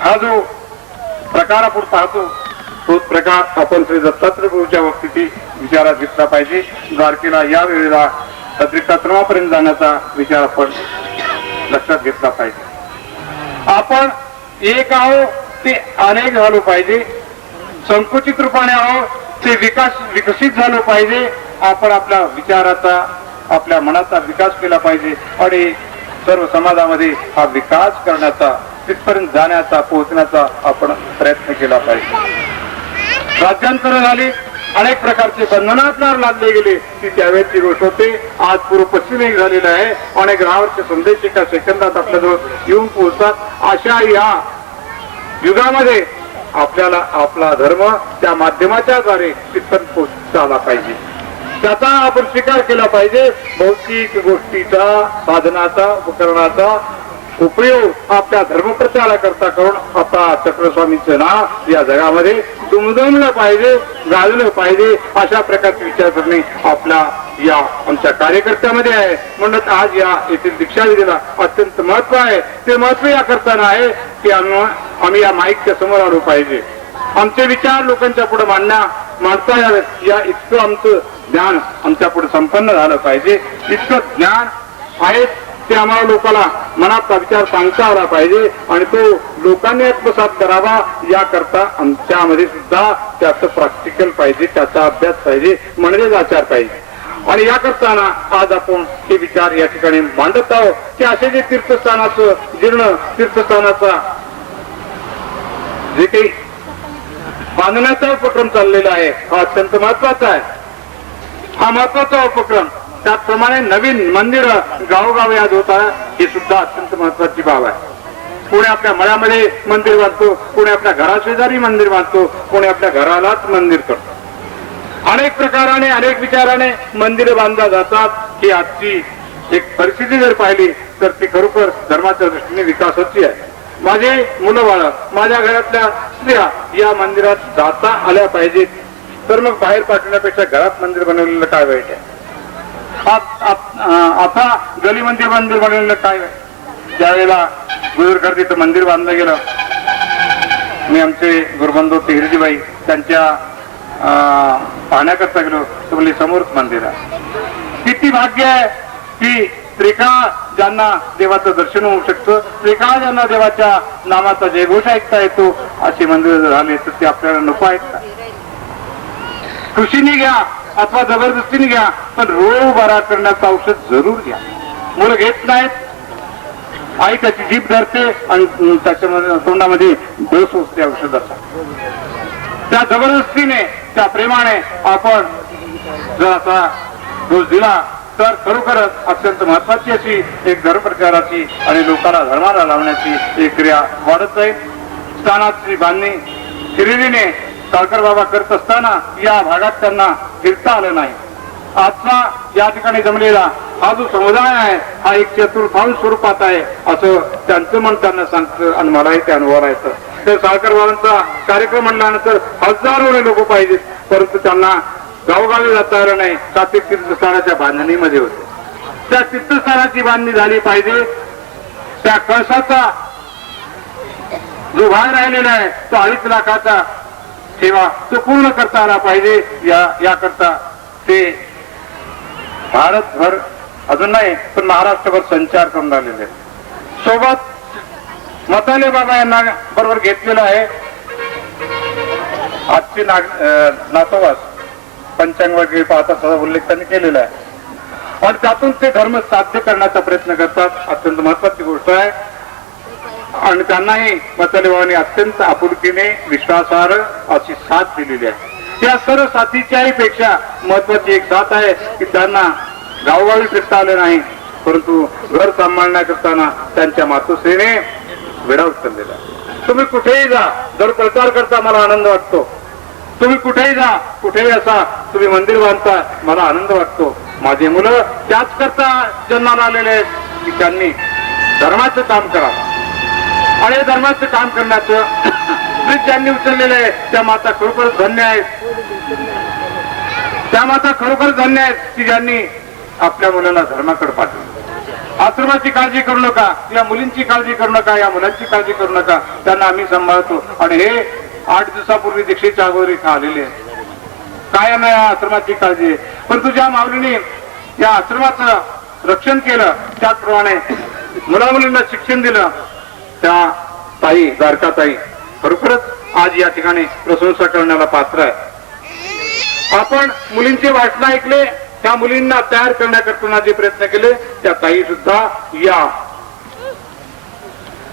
हा जो प्रकार आपण पाहतो तोच प्रकार आपण श्री दत्तात्रय प्रभूच्या बाबतीत विचारात घेतला पाहिजे. द्वारकेला या वेळेला सत्रिकाश्रमापर्यंत जाण्याचा विचार आपण लक्षात घेतला पाहिजे. आपण एक आहोत ते अनेक झालो पाहिजे. संकुचित रूपाने आहोत ते विकसित झालो पाहिजे. आपण आपल्या विचाराचा आपल्या मनाचा विकास केला पाहिजे आणि सर्व समाजामध्ये हा विकास करण्याचा तिथपर्यंत जाण्याचा पोहोचण्याचा आपण प्रयत्न केला पाहिजे. राज्यांतर झाली अनेक प्रकारचे बंधनात्मार लादले गेले ती त्यावेळेची गोष्ट होते. आज पूर्व पश्चिम एक झालेला आहे. अनेक ग्रहावरचे संदेश एका सेकंदात आपल्याजवळ येऊन पोहोचतात. अशा या युगामध्ये आपल्याला आपला धर्म त्या माध्यमाच्या द्वारे तिथपर्यंत पोहोचता आला पाहिजे. त्याचा आपण स्वीकार केला पाहिजे. भौतिक गोष्टीचा साधनाचा उपकरणाचा उपयोग आपल्या धर्मप्रचाराकरता करून आपला चक्रस्वामीचं नाव या जगामध्ये दुमदुमलं पाहिजे, गाजलं पाहिजे. अशा प्रकारचे विचारसरणी आपल्या या आमच्या कार्यकर्त्यामध्ये आहे. म्हणून आज या येथील दीक्षा विधीला अत्यंत महत्व आहे. ते महत्व या करताना आहे की आम्ही या माईकच्या समोर आलो पाहिजे. आमचे विचार लोकांच्या पुढे मांडता यावेत या इतकं आमचं ज्ञान आमच्या पुढे संपन्न झालं पाहिजे. इतकं ज्ञान आहे ते आम्हाला लोकांना मनातला विचार सांगता आला पाहिजे आणि तो लोकांनी आत्मसात करावा याकरता आमच्यामध्ये सुद्धा त्याचं प्रॅक्टिकल पाहिजे, त्याचा अभ्यास पाहिजे, म्हणजेच आचार पाहिजे. आणि या करताना आज आपण हे विचार या ठिकाणी मांडत आहोत की असे जे तीर्थस्थानाचं जीर्ण तीर्थस्थानाचा जे काही बांधण्याचा उपक्रम चाललेला आहे हा अत्यंत महत्वाचा आहे. हा महत्वाचा उपक्रम त्याचप्रमाणे नवीन मंदिर गावोगावी आज होत आहे हे सुद्धा अत्यंत महत्वाची बाब आहे. कोणी आपल्या मळ्यामध्ये मंदिर बांधतो, कोणी आपल्या घराशेजारी मंदिर बांधतो, कोणी आपल्या घरालाच मंदिर करतो. अनेक प्रकाराने अनेक विचाराने मंदिरे बांधल्या जातात. ही आजची एक परिस्थिती जर पाहिली तर ती खरोखर धर्माच्या दृष्टीने विकासाची आहे. माझे मुलं बाळ माझ्या घरातल्या स्त्रिया या मंदिरात जाता आल्या पाहिजेत. तर मग बाहेर पाठवण्यापेक्षा घरात मंदिर बनवलेलं काय वाईट आहे. आता गली मंदिर बनवलेलं काय वाईट. ज्यावेळेला गुजरकर तिथं मंदिर बांधलं गेलं मी आमचे गुरुबंधू तिहिरजीबाई त्यांच्या पाहण्याकरता गेलो तर म्हणजे समोरच मंदिर आहे. किती भाग्य आहे की त्रिकाळ ज्यांना देवाचं दर्शन होऊ शकतं, त्रिकाळ ज्यांना देवाच्या नामाचा जयघोष ऐकता येतो असे मंदिर झाले तर ते आपल्याला नको ऐकता. खुशीने घ्या अथवा जबरदस्तीने घ्या पण रोग बरा करण्याचं औषध जरूर घ्या. मुलं घेत नाहीत. आई त्याची जीभ धरते आणि त्याच्यामध्ये तोंडामध्ये डोस असते औषधाचा. त्या जबरदस्तीने त्या प्रेमाने आपण जर असा डोस दिला तर खरोखरच अत्यंत महत्वाची अशी एक धर्मप्रचाराची आणि लोकांना धर्माला लावण्याची एक क्रिया वाढत जाईल. स्थानाची बांधणी शिरिडीने साळकर बाबा करत असताना या भागात त्यांना फिरता आलं नाही. आजचा या ठिकाणी जमलेला हा जो समुदाय आहे हा एक चतुर्थांश स्वरूपात आहे असं त्यांचं मन त्यांना सांगतं आणि मलाही ते अनुभवायचं. तर साळकर बाबांचा कार्यक्रम म्हणल्यानंतर हजारोने लोक पाहिजेत परंतु त्यांना गावोगावी जाता आलं नाही. सात्विक तीर्थस्थानाच्या बांधणीमध्ये होते. त्या तीर्थस्थानाची बांधणी झाली पाहिजे. त्या कळसाचा जो भाग राहिलेला आहे तो 2.5 लाखाचा सेवा तो पूर्ण करता आला पाहिजे. याकरता ते भारतभर अजून नाही पण महाराष्ट्रभर संचार करून राहिलेले. सोबत मताले बाबा यांना बरोबर घेतलेलं आहे. आजची नातोवास पंचांग वगैरे पाहता त्याचा उल्लेख त्यांनी केलेला आहे आणि त्यातून ते धर्म साध्य करण्याचा प्रयत्न करतात. अत्यंत महत्वाची गोष्ट आहे आणि त्यांनाही मताले बाबांनी अत्यंत आपुलकीने विश्वासार्ह अशी साथ दिलेली आहे. त्या सर्व साथीच्याही पेक्षा महत्वाची एक साथ आहे की त्यांना गावोगावी फिरता आले नाही परंतु घर सांभाळण्याकरताना त्यांच्या मातोश्रीने विडा उचललेला. तुम्ही कुठेही जा, जर प्रचार करता मला आनंद वाटतो. तुम्ही कुठेही जा, कुठेही असा, तुम्ही मंदिर बांधता मला आनंद वाटतो. माझी मुलं त्याच करता जन्माला आलेले आहेत की त्यांनी धर्माचं काम करा आणि धर्माचं काम करण्याचं ज्यांनी उचललेलं आहे त्या माता खरोखरच धन्य आहेत. त्या माता खरोखरच धन्य आहेत की ज्यांनी आपल्या मुलांना धर्माकडे पाठवलं. आश्रमाची काळजी करू नका, या मुलींची काळजी करू नका, या मुलांची काळजी करू नका, त्यांना आम्ही सांभाळतो. आणि हे 8 दिवसापूर्वी दीक्षेच्या अगोदर इथं आलेले कायम या आश्रमाची काळजी आहे. परंतु ज्या माऊलीने या आश्रमाचं रक्षण केलं त्याचप्रमाणे मुलामुलींना शिक्षण दिलं त्या ताई द्वारकाताई खरोखरच आज या ठिकाणी प्रशंसा करण्याला पात्र आहे. आपण मुलींचे भाषण ऐकले, त्या मुलींना तयार करण्याकरता जे प्रयत्न केले त्या ताई सुद्धा या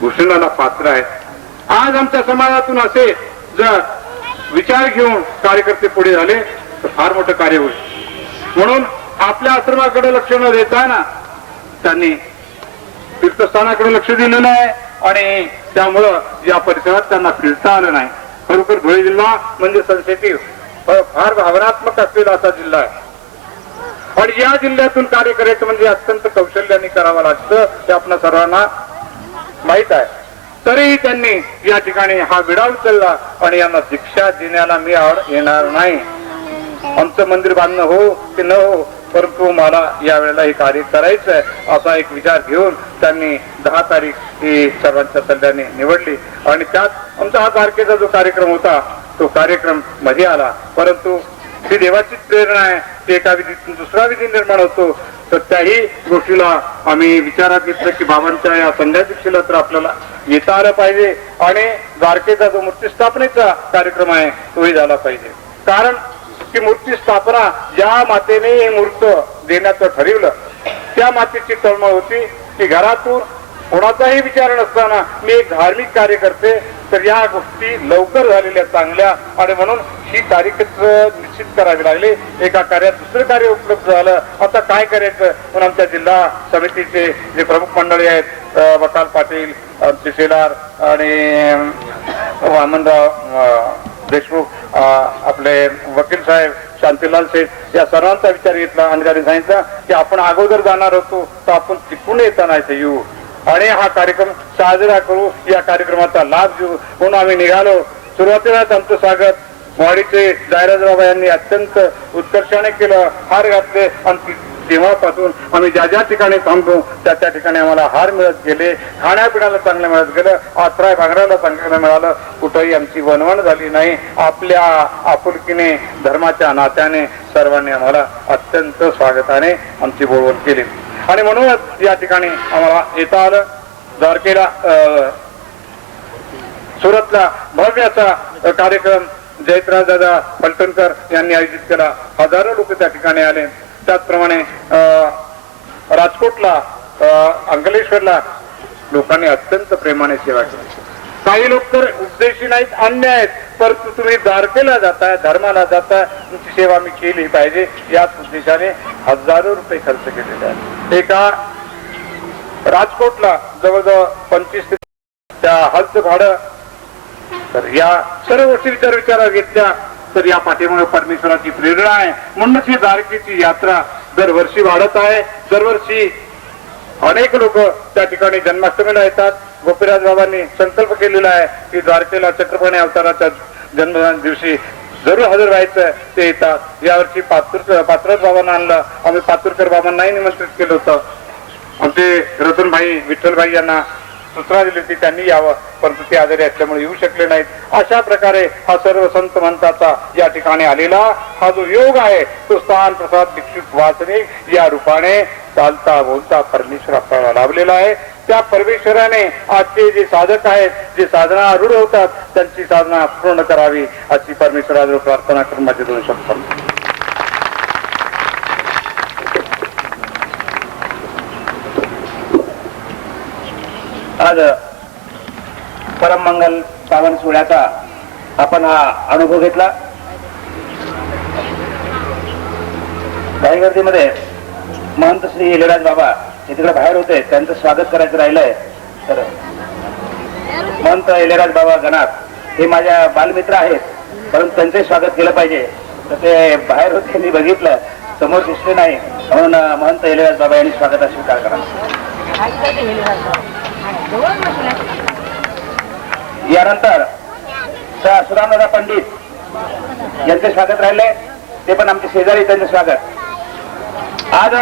भूषणाला पात्र आहेत. आज आमच्या समाजातून असे जर विचार घेऊन कार्यकर्ते पुढे झाले तर फार मोठं कार्य होईल. म्हणून आपल्या आश्रमाकडे लक्ष न देताना त्यांनी तीर्थस्थानाकडे लक्ष दिलेलं आहे आणि त्यामुळं या परिसरात त्यांना फिरता आलं नाही. खरोखर धुळे जिल्हा म्हणजे सेन्सिटिव्ह फार भावनात्मक असलेला असा जिल्हा आहे आणि या जिल्ह्यातून कार्य करायचं म्हणजे अत्यंत कौशल्याने करावं लागतं ते आपल्या सर्वांना माहित आहे. तरीही त्यांनी या ठिकाणी हा विडा उचलला आणि यांना दीक्षा देण्याला मी येणार नाही. आमचं मंदिर बांधणं हो की न हो परंतु मला यावेळेला हे कार्य करायचं आहे असा एक विचार घेऊन त्यांनी 10 तारीख ही सर्वांच्या सल्ल्याने निवडली आणि त्यात आमचा हा तारखेचा जो कार्यक्रम होता तो कार्यक्रम मध्ये आला. परंतु ही देवाचीच प्रेरणा आहे. ते एका विधीतून दुसरा विधी निर्माण होतो तर त्याही गोष्टीला आम्ही विचारात घेतलं की बाबांच्या या संध्या दीक्षेला तर आपल्याला येता आलं पाहिजे आणि द्वारकेचा जो मूर्ती स्थापनेचा कार्यक्रम आहे तोही झाला पाहिजे. कारण की मूर्ती स्थापना ज्या मातेने ही मूर्त देण्याचं ठरवलं त्या मातेची तळमळ होती की घरातून कोणाचाही विचार नसताना मी एक धार्मिक कार्य करते तर या गोष्टी लवकर झालेल्या चांगल्या आणि म्हणून ही तारीखच निश्चित करावी लागली. एका कार्यात दुसरं कार्य उपलब्ध झालं. आता काय करायचं म्हणून आमच्या जिल्हा समितीचे जे प्रमुख मंडळी आहेत वकाल पाटील, शेलार आणि वामनराव देशमुख, आपले वकील साहेब शांतीलाल शेठ या सर्वांचा विचार घेतला आणि त्यांनी सांगितलं की आपण अगोदर जाणार होतो तर आपण तिकडून येताना इथे येऊ आणि हा कार्यक्रम साजरा करू, या कार्यक्रमाचा लाभ घेऊ म्हणून आम्ही निघालो. सुरुवातीलाच आमचं स्वागत वाडीचे जायराज बाबा यांनी अत्यंत उत्कर्षाने केलं. हार घातले आणि तेव्हापासून आम्ही ज्या ज्या ठिकाणी थांबलो त्या त्या ठिकाणी आम्हाला हार मिळत गेले, खाण्यापिण्याला चांगलं मिळत गेलं, आश्रय भांगराला चांगलं मिळालं. कुठंही आमची वणवण झाली नाही. आपल्या आपुलकीने धर्माच्या नात्याने सर्वांनी आम्हाला अत्यंत स्वागताने आमची बोलवण केली आणि म्हणूनच या ठिकाणी आम्हाला येता आलं. द्वारकेला सुरतला भव्य असा कार्यक्रम जयत्राज दादा फलटणकर यांनी आयोजित केला. हजारो लोक त्या ठिकाणी आले. त्याचप्रमाणे राजकोटला, अंकलेश्वरला लोकांनी अत्यंत प्रेमाने सेवा केली. काही लोक तर उपदेशी नाहीत, अन्य आहेत, परंतु तुम्ही द्वारकेला जाताय, धर्माला जाताय, तुमची सेवा मी केली पाहिजे याच उद्देशाने हजारो रुपये खर्च केलेले आहेत. एका राजकोटला जवळजवळ 25 त्या हलचं भाडं. तर या सर्व गोष्टी विचारात घेतल्या तर या पाठीमागे परमेश्वराची प्रेरणा आहे. म्हणूनच ही द्वारकेची यात्रा दरवर्षी वाढत आहे. दरवर्षी अनेक लोक त्या ठिकाणी जन्माष्टमीला येतात. गोपीराज बाबांनी संकल्प केलेला आहे की द्वारकेला चक्रपाणी अवताराच्या जन्म दिवशी जरूर हजर व्हायचं ते येतात. यावर्षी पात्रच बाबांना आणलं. आम्ही पातुरकर बाबांनाही निमंत्रित केलं होतं. आमचे रतनभाई विठ्ठलभाई यांना सूचना दिली होती त्यांनी यावं, परंतु ते आजारी असल्यामुळे येऊ शकले नाहीत. अशा प्रकारे हा सर्व संत मंताचा या ठिकाणी आलेला हा जो योग आहे तो स्थान प्रसाद दीक्षित वाचणे या रूपाने चालता बोलता परमेश्वर आपल्याला लाभलेला आहे. त्या परमेश्वराने आजचे जे साधक आहेत, जे साधना आरूढ होतात, त्यांची साधना पूर्ण करावी अशी परमेश्वराजवळ प्रार्थना करून माझे 2 शब्द. आज परममंगल पावन सोहळ्याचा आपण हा अनुभव घेतला. गायगर्दीमध्ये महंत श्री इलेराज बाबा हे तिकडे बाहेर होते, त्यांचं स्वागत करायचं राहिलंय. तर महंत इलेराज बाबा गणात हे माझ्या बालमित्र आहेत, परंतु त्यांचे स्वागत केलं पाहिजे. तर ते बाहेर होते, मी बघितलं, समोर दिसले नाही, म्हणून महंत इलेराज बाबा यांनी स्वागत स्वीकार करा. यानंतर सुरामदादा पंडित यांचे स्वागत राहिले, ते पण आमचे शेजारी, त्यांचे स्वागत. आज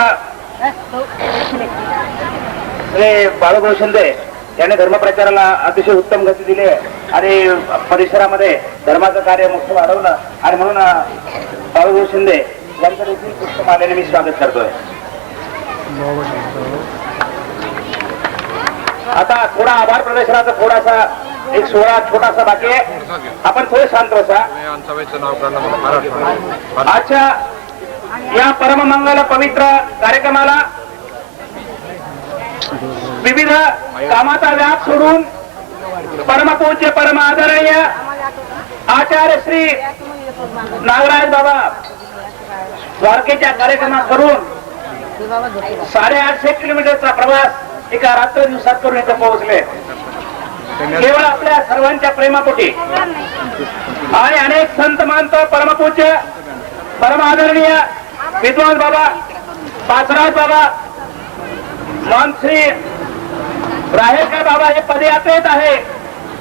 श्री बाळूभाऊ शिंदे यांनी धर्मप्रचाराला अतिशय उत्तम गती दिली आहे आणि परिसरामध्ये धर्माचं कार्य मोठं वाढवलं, आणि म्हणून बाळूभाऊ शिंदे यांचं देखील पुष्पमालेने मी स्वागत करतोय. आता थोडा आभार प्रदर्शनाचा थोडासा एक सोहळा छोटासा बाकी आहे, आपण थोडे शांत बसा. आजच्या या परममंगल पवित्र कार्यक्रमाला विविध कामाचा व्याप सोडून परमपूज्य परम आदरणीय आचार्य श्री नागराज बाबा द्वारकेच्या कार्यक्रमात करून 850 किलोमीटरचा प्रवास एका रात्र दिवसात करून इथे पोहोचले. केवळ आपल्या सर्वांच्या प्रेमापोटी आणि अनेक संत मानत परमपूज्य परम आदरणीय विद्वान बाबा पाचराज बाबा महंत श्री राहेरकर बाबा हे पदयात्रेत आहे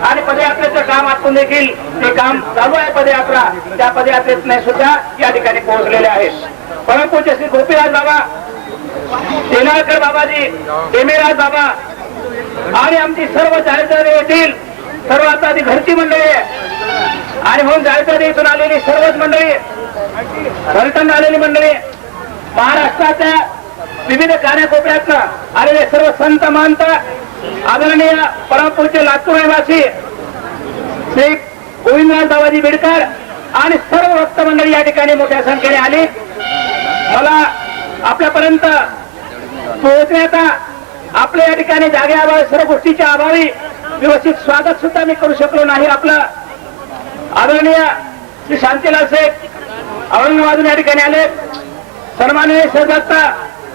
आणि पदयात्रेचं काम आटून देखील ते काम चालू आहे. पदयात्रा त्या पदयात्रेत सुद्धा या ठिकाणी पोहोचलेले आहेत. परमपूज्य श्री गोपीराज बाबा, तेनाळकर बाबाजी, देमेराज बाबा आणि आमची सर्व जायजारी येथील सर्व आता ती घरची मंडळी आहे आणि म्हणून जायजारी इथून आलेली सर्वच मंडळी, घरटन आलेली मंडळी, महाराष्ट्राच्या विविध कानाकोपऱ्यातनं आलेले सर्व संत महंत आदरणीय परमपूज्य लातूर निवासी श्री गोविंदराज बाबाजी बेडकर आणि सर्व भक्त मंडळी या ठिकाणी मोठ्या संख्येने आली. मला आपल्यापर्यंत पोहोचण्याचा आपल्या या ठिकाणी जागेअभावी सर्व गोष्टीच्या अभावी व्यवस्थित स्वागत सुद्धा मी करू शकलो नाही. आपलं आदरणीय श्री शांतीलाल शेख औरंगाबादून या ठिकाणी आले. सन्माननीय सहदत्ता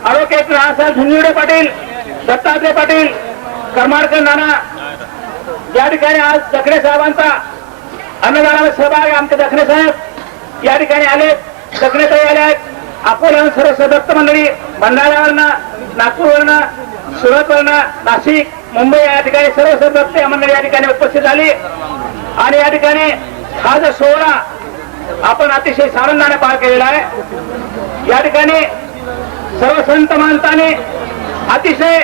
ॲडव्होकेट रावसाहेब झुंजुडे पाटील, दत्तात्रय पाटील, करमाडकर नाना या ठिकाणी आज दखणे साहेबांचा अन्नदानामध्ये सहभाग आहे. आमचे दखणे साहेब या ठिकाणी आले, दखणे ताई आले आहेत. अकोल्याहून सर्व सदस्य मंडळी, भंडाऱ्यावरनं, नागपूरवरनं, सुरतवरनं, नाशिक, मुंबई या ठिकाणी सर्व सदस्य मंडळी या ठिकाणी उपस्थित झाली आणि या ठिकाणी हा जो सोहळा आपण अतिशय आनंदाने पार केलेला आहे. या ठिकाणी सर्व संत महंतांनी अतिशय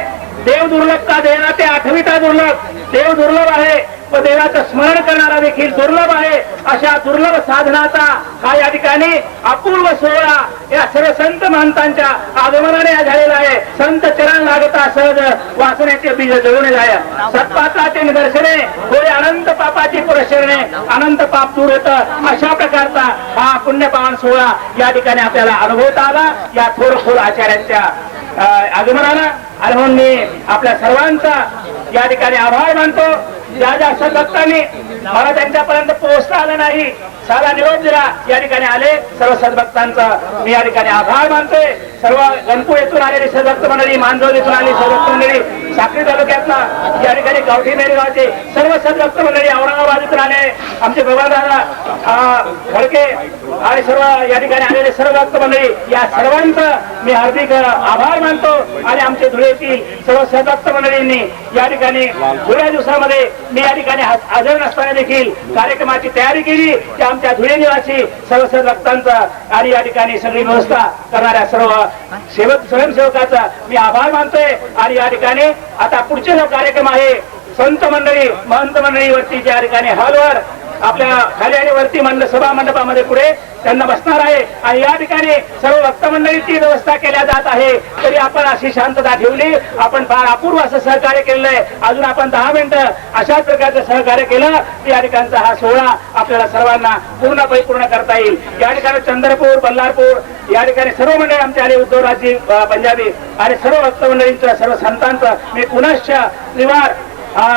देव दुर्लभ का देना ते आठविता दुर्लभ, देव दुर्लभ आहे व देवाचं स्मरण करणारा देखील दुर्लभ आहे. अशा दुर्लभ साधनाचा हा या ठिकाणी अपूर्व सोहळा या सर्व संत महंतांच्या आगमनाने झालेला आहे. संत चरण लागता सहज वासनेचे बीज जळून जाय, सत्पात्राचे निदर्शने होय अनंत पापाची पुरशरणे, अनंत पाप दूर होतं. अशा प्रकारचा हा पुण्यपावन सोहळा या ठिकाणी आपल्याला अनुभवता आला या थोरखोल आचार्यांच्या आगमनानं. आणि म्हणून मी आपल्या सर्वांचा या ठिकाणी आभार मानतो. ज्या ज्या सद्भक्तांनी मला त्यांच्यापर्यंत पोहोचता आलं नाही, साधा निरोप दिला, या ठिकाणी आले सर्व सद्भक्तांचा मी या ठिकाणी आभार मानतोय. सर्व गणपूर येथून आलेली सदभक्त मंडळी, मानजोड येथून आलेली सदभक्त मंडळी, साक्री तालुक्यातला या ठिकाणी गावठी मेरी गावचे सर्व सद्भक्त मंडळी, औरंगाबाद येथून आले आमचे भगवानदादा खडके आणि सर्व या ठिकाणी आलेले सर्व भक्त मंडळी, या सर्वांचं मी हार्दिक आभार मानतो. आणि आमचे धुळेतील सर्व सहभक्त मंडळींनी या ठिकाणी थोड्या दिवसामध्ये मी या ठिकाणी हजर नसताना देखील कार्यक्रमाची तयारी केली. की आमच्या धुळे निवासी सर्व सहभक्तांचा आणि या ठिकाणी सगळी व्यवस्था करणाऱ्या सर्व स्वयंसेवकाचा मी आभार मानतोय. आणि या ठिकाणी आता पुढचे जो कार्यक्रम आहे, संत मंडळी महंत मंडळीवरती ज्या ठिकाणी हॉलवर आपल्या खाली आणि वरती सभा मंडपामध्ये पुढे त्यांना बसणार आहे. आणि या ठिकाणी सर्व भक्त मंडळीची व्यवस्था केल्या जात आहे. तरी आपण अशी शांतता ठेवली, आपण फार अपूर्व असं सहकार्य केलेलं आहे. अजून आपण 10 मिनिटं अशाच प्रकारचं सहकार्य केलं की या ठिकाणचा हा सोहळा आपल्याला सर्वांना पूर्णपणे पूर्ण करता येईल. या ठिकाणी चंद्रपूर, बल्लारपूर या ठिकाणी सर्व मंडळी आमचे आले, उद्धवराजी पंजाबी आणि सर्व भक्त मंडळींचं, सर्व संतांचं मी पुनश्च निवार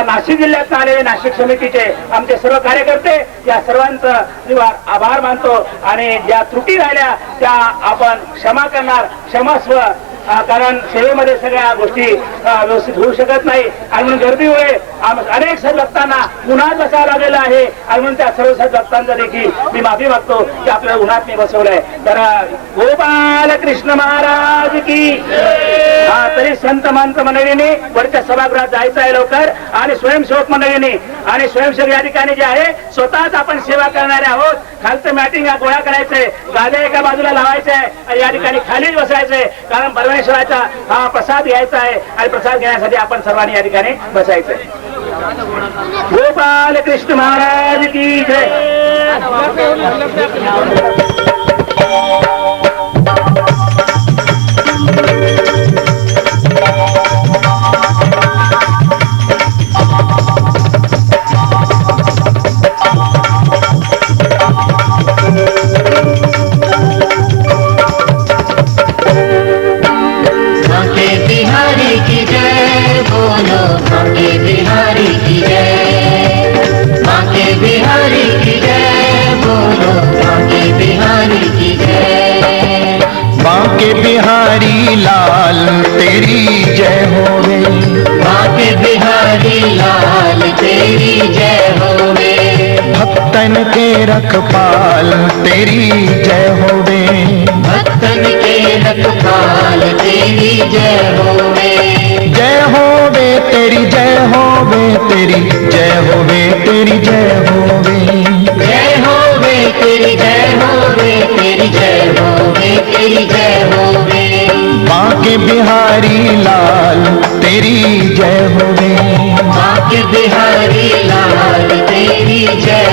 नाशिक जिल्ह्यात आलेले नाशिक समितीचे आमचे सर्व कार्यकर्ते या सर्वांचं निवार आभार मानतो. आणि ज्या त्रुटी राहिल्या त्या आपण क्षमा करणार, क्षमस्व. कारण सेवेमध्ये सगळ्या गोष्टी व्यवस्थित होऊ शकत नाही आणि म्हणून गर्दीमुळे अनेक सद्भक्तांना उन्हात बसावं लागलेलं आहे. आणि म्हणून त्या सर्व सद्भक्तांचा देखील मी माफी मागतो की आपल्याला उन्हात मी बसवलंय. तर गोपाल कृष्ण महाराज की. तरी संत महंत मंडळींनी वरच्या सभागृहात जायचं आहे लवकर. आणि स्वयंसेवक मंडळींनी आणि स्वयंसेवक या ठिकाणी जे आहे स्वतःच आपण सेवा करणारे आहोत. खालचं मॅटिंग गोळा करायचंय, गाद्या एका बाजूला लावायचंय आणि या ठिकाणी खालीच बसायचंय. कारण परमेश्वराचा हा प्रसाद घ्यायचा आहे आणि प्रसाद घेण्यासाठी आपण सर्वांनी या ठिकाणी बसायचंय. गोपाल कृष्ण महाराज की जय. बांके बिहारी लाल तेरी जय होवे, बांके बिहारी लाल तेरी जय होवे, भक्तन के रखपाल तेरी जय होवे, भक्तन के रखपाल तेरी जय होवे, जय होवे तेरी जय होवे, तेरी जय होवे, तेरी जय होवे, जय होवे तेरी जय होवे, तेरी जय होवे, तेरी जय होवे, बांके बिहारी लाल तेरी जय होवे, बांके बिहारी लाल तेरी जय